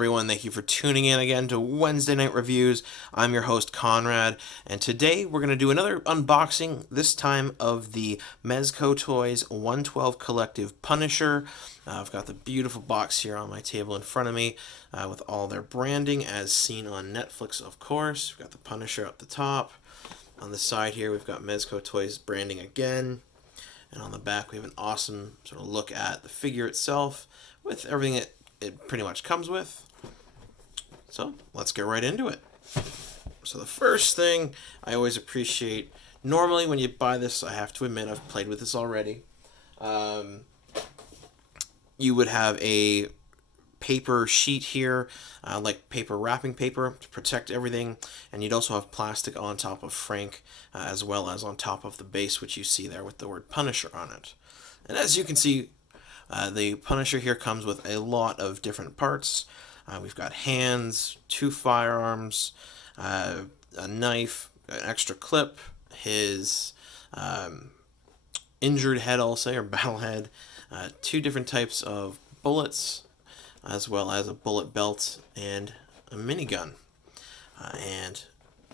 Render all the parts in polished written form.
everyone? Thank you for tuning in again to Wednesday Night Reviews. I'm your host, Konrad, and today we're going to do another unboxing, this time of the MezcoToys 112 Collective Punisher. I've got the beautiful box here on my table in front of me with all their branding as seen on Netflix, of course. We've got the Punisher up the top. On the side here, we've got MezcoToys branding again. And on the back, we have an awesome sort of look at the figure itself with everything it pretty much comes with. So let's get right into it. So the first thing I always appreciate, normally when you buy this, I have to admit I've played with this already. You would have a paper sheet here, like paper wrapping paper to protect everything, and you'd also have plastic on top of Frank, as well as on top of the base, which you see there with the word Punisher on it. And as you can see, the Punisher here comes with a lot of different parts. We've got hands, 2 firearms, a knife, an extra clip, his injured head, I'll say, or battle head, 2 different types of bullets, as well as a bullet belt and a minigun. And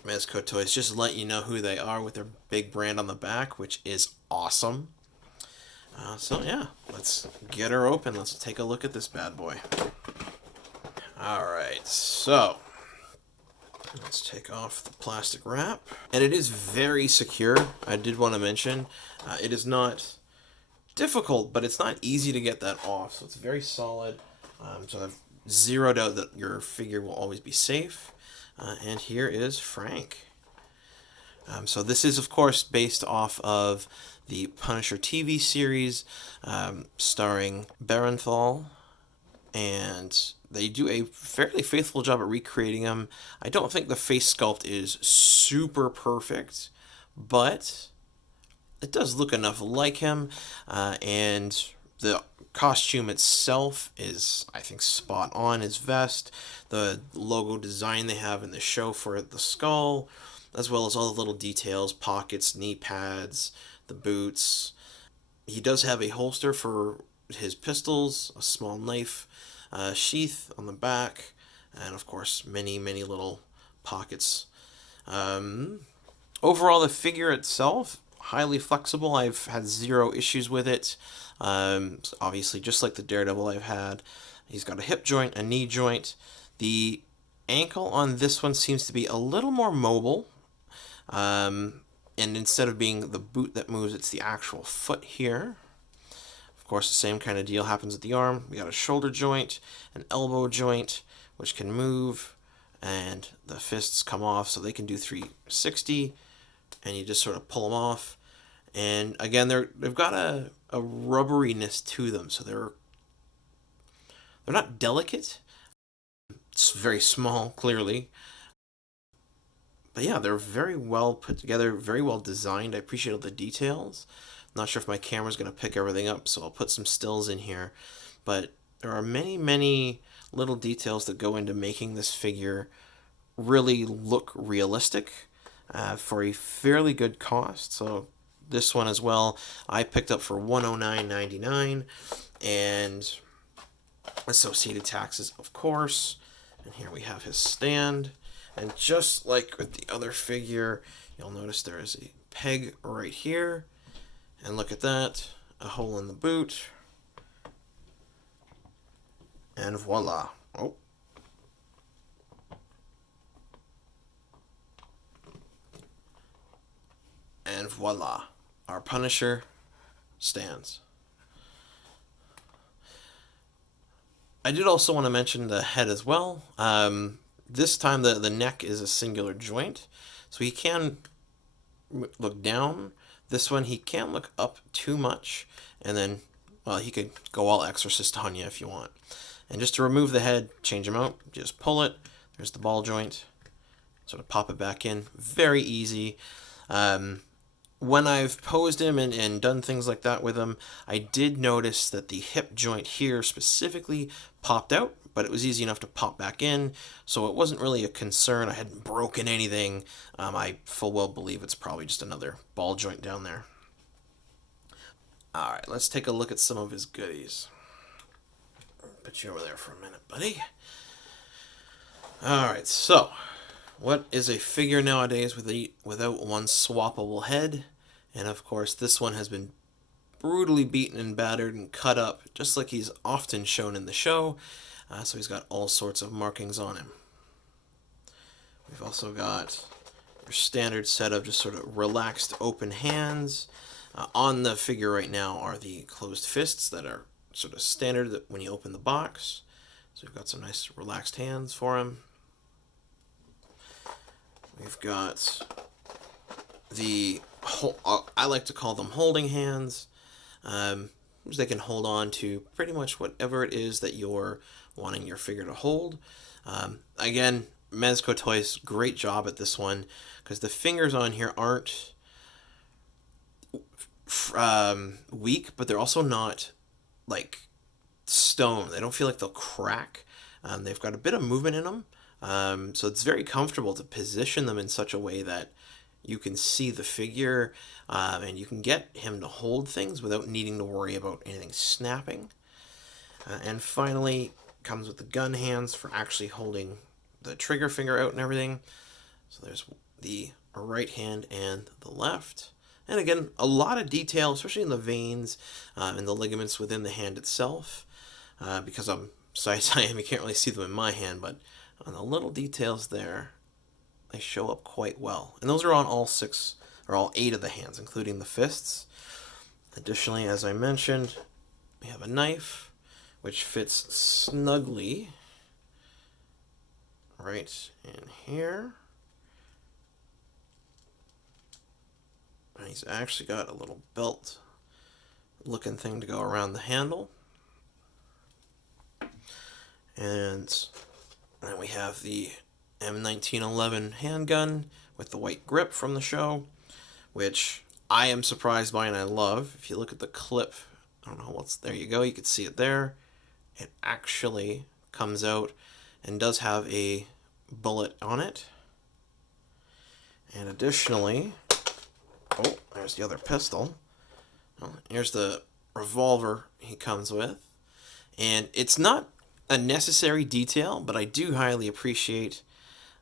MezcoToys just let you know who they are with their big brand on the back, which is awesome. So yeah, let's get her open. Let's take a look at this bad boy. Alright, so let's take off the plastic wrap. And it is very secure. I did want to mention, it is not difficult, but it's not easy to get that off. So it's very solid. So I've zero doubt that your figure will always be safe. And here is Frank. So this is, of course, based off of the Punisher TV series, starring Barenthal, and they do a fairly faithful job at recreating him. I don't think the face sculpt is super perfect, but it does look enough like him, and the costume itself is, I think, spot on. His vest, the logo design they have in the show for the skull, as well as all the little details, pockets, knee pads, the boots. He does have a holster for his pistols, a small knife sheath on the back, and of course many little pockets. Overall, the figure itself, highly flexible. I've had zero issues with it. Obviously, just like the Daredevil I've had, he's got a hip joint, a knee joint. The ankle on this one seems to be a little more mobile. And instead of being the boot that moves, it's the actual foot here. Of course, the same kind of deal happens at the arm. We got a shoulder joint, an elbow joint, which can move, and the fists come off, so they can do 360, and you just sort of pull them off. And again, they've got a rubberiness to them, so they're not delicate. It's very small, clearly. But yeah, they're very well put together, very well designed. I appreciate all the details. I'm not sure if my camera's going to pick everything up, so I'll put some stills in here. But there are many little details that go into making this figure really look realistic for a fairly good cost. So this one as well, I picked up for $109.99, and associated taxes, of course. And here we have his stand. And just like with the other figure, you'll notice there is a peg right here. And look at that, a hole in the boot. And voila. Oh. And voila. Our Punisher stands. I did also want to mention the head as well. This time the neck is a singular joint, so he can look down. This one he can't look up too much, and then, well, he could go all Exorcist on you if you want. And just to remove the head, change him out, just pull it. There's the ball joint. Sort of pop it back in. Very easy. When I've posed him and done things like that with him, I did notice that the hip joint here specifically popped out, but it was easy enough to pop back in, so it wasn't really a concern. I hadn't broken anything. I full well believe it's probably just another ball joint down there. Alright, let's take a look at some of his goodies. Put you over there for a minute, buddy. Alright, so what is a figure nowadays without one swappable head? And of course, this one has been brutally beaten and battered and cut up, just like he's often shown in the show. So he's got all sorts of markings on him. We've also got your standard set of just sort of relaxed open hands. On the figure right now are the closed fists that are sort of standard when you open the box. So we've got some nice relaxed hands for him. We've got the, I like to call them holding hands. They can hold on to pretty much whatever it is that you're wanting your figure to hold. Again, MezcoToys, great job at this one, because the fingers on here aren't weak, but they're also not like stone. They don't feel like they'll crack. They've got a bit of movement in them, so it's very comfortable to position them in such a way that you can see the figure, and you can get him to hold things without needing to worry about anything snapping. And finally, comes with the gun hands for actually holding the trigger finger out and everything. So there's the right hand and the left. And again, a lot of detail, especially in the veins and the ligaments within the hand itself. Because I'm size I am, you can't really see them in my hand, but on the little details there, they show up quite well. And those are on all 6 or all 8 of the hands, including the fists. Additionally, as I mentioned, we have a knife, which fits snugly right in here. And he's actually got a little belt looking thing to go around the handle. And then we have the M1911 handgun with the white grip from the show, which I am surprised by and I love. If you look at the clip, I don't know what's there. You go. You can see it there. It actually comes out and does have a bullet on it. And additionally, oh, there's the other pistol. Oh, here's the revolver he comes with. And it's not a necessary detail, but I do highly appreciate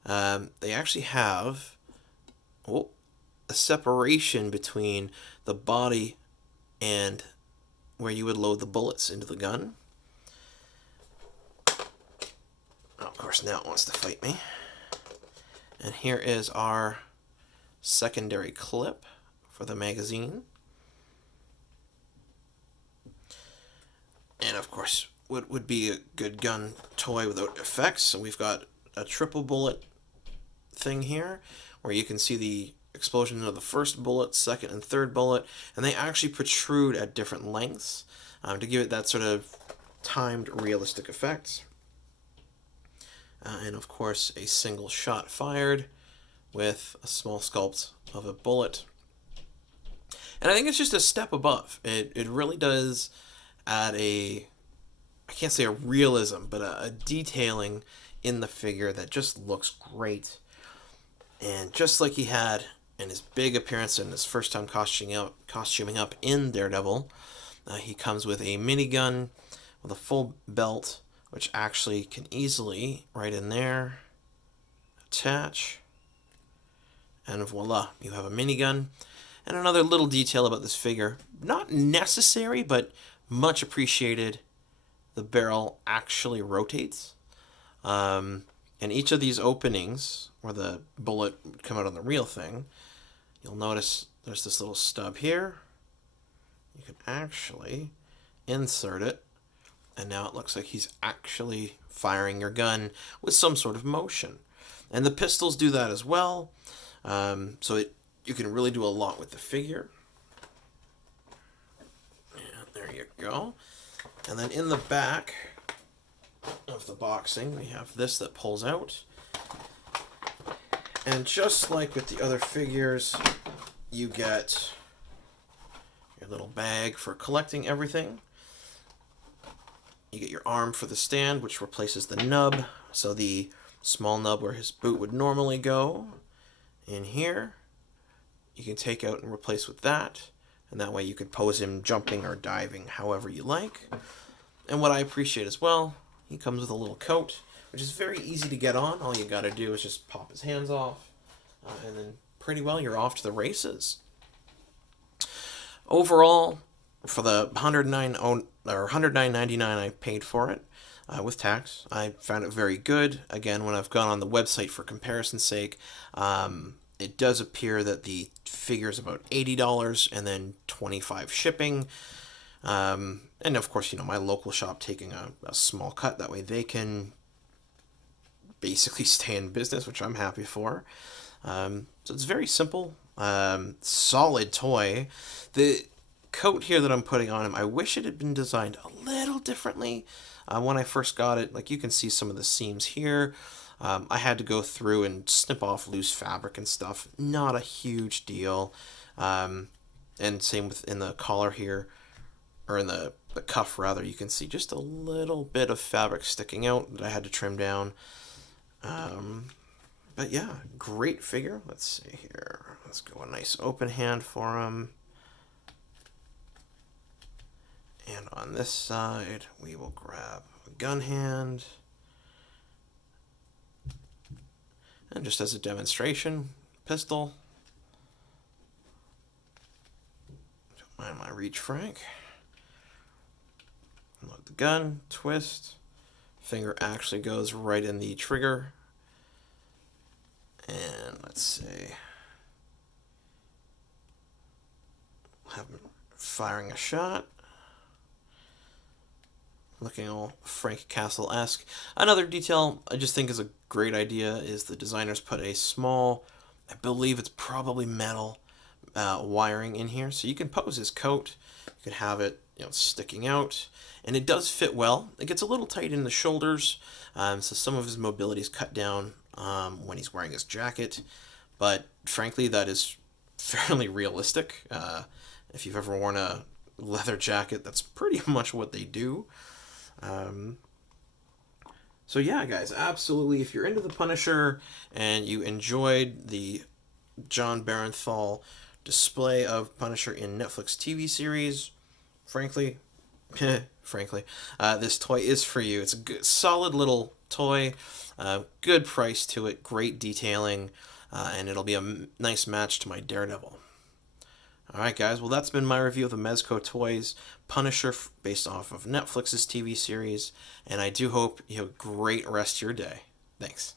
they actually have a separation between the body and where you would load the bullets into the gun. Oh, of course, now it wants to fight me. And here is our secondary clip for the magazine. And of course, what would be a good gun toy without effects? So we've got a triple bullet thing here where you can see the explosion of the first bullet, second and third bullet, and they actually protrude at different lengths to give it that sort of timed realistic effect. And of course, a single shot fired with a small sculpt of a bullet. And I think it's just a step above. It really does add a, I can't say a realism, but a detailing in the figure that just looks great. And just like he had in his big appearance in his first time costuming up in Daredevil, he comes with a minigun with a full belt, which actually can easily, right in there, attach. And voila, you have a minigun. And another little detail about this figure, not necessary, but much appreciated, the barrel actually rotates. And each of these openings, where the bullet would come out on the real thing, you'll notice there's this little stub here. You can actually insert it, and now it looks like he's actually firing your gun with some sort of motion. And the pistols do that as well. So you can really do a lot with the figure. And there you go. And then in the back of the boxing, we have this that pulls out. And just like with the other figures, you get your little bag for collecting everything. You get your arm for the stand, which replaces the nub. So the small nub where his boot would normally go in here, you can take out and replace with that. And that way you could pose him jumping or diving however you like. And what I appreciate as well, he comes with a little coat, which is very easy to get on. All you got to do is just pop his hands off, and then pretty well you're off to the races. Overall, for the $109.99 I paid for it, with tax, I found it very good. Again, when I've gone on the website for comparison's sake, it does appear that the figure is about $80 and then $25 shipping. And of course, my local shop taking a small cut. That way they can basically stay in business, which I'm happy for. So it's very simple, solid toy. The coat here that I'm putting on him, I wish it had been designed a little differently. When I first got it, like you can see some of the seams here. I had to go through and snip off loose fabric and stuff. Not a huge deal. And same with in the collar here, or in the cuff rather, you can see just a little bit of fabric sticking out that I had to trim down. But yeah, great figure. Let's see here. Let's go a nice open hand for him. And on this side, we will grab a gun hand. And just as a demonstration, pistol. Don't mind my reach, Frank. Load the gun, twist. Finger actually goes right in the trigger. And let's see. Have him firing a shot. Looking all Frank Castle-esque. Another detail I just think is a great idea is the designers put a small, I believe it's probably metal, wiring in here. So you can pose his coat. You can have it sticking out. And it does fit well. It gets a little tight in the shoulders. So some of his mobility is cut down when he's wearing his jacket. But frankly, that is fairly realistic. If you've ever worn a leather jacket, that's pretty much what they do. So yeah, guys, absolutely. If you're into the Punisher and you enjoyed the Jon Bernthal display of Punisher in Netflix TV series, frankly, this toy is for you. It's a good, solid little toy, good price to it, great detailing, and it'll be a nice match to my Daredevil. Alright guys, well that's been my review of the MezcoToys Punisher based off of Netflix's TV series, and I do hope you have a great rest of your day. Thanks.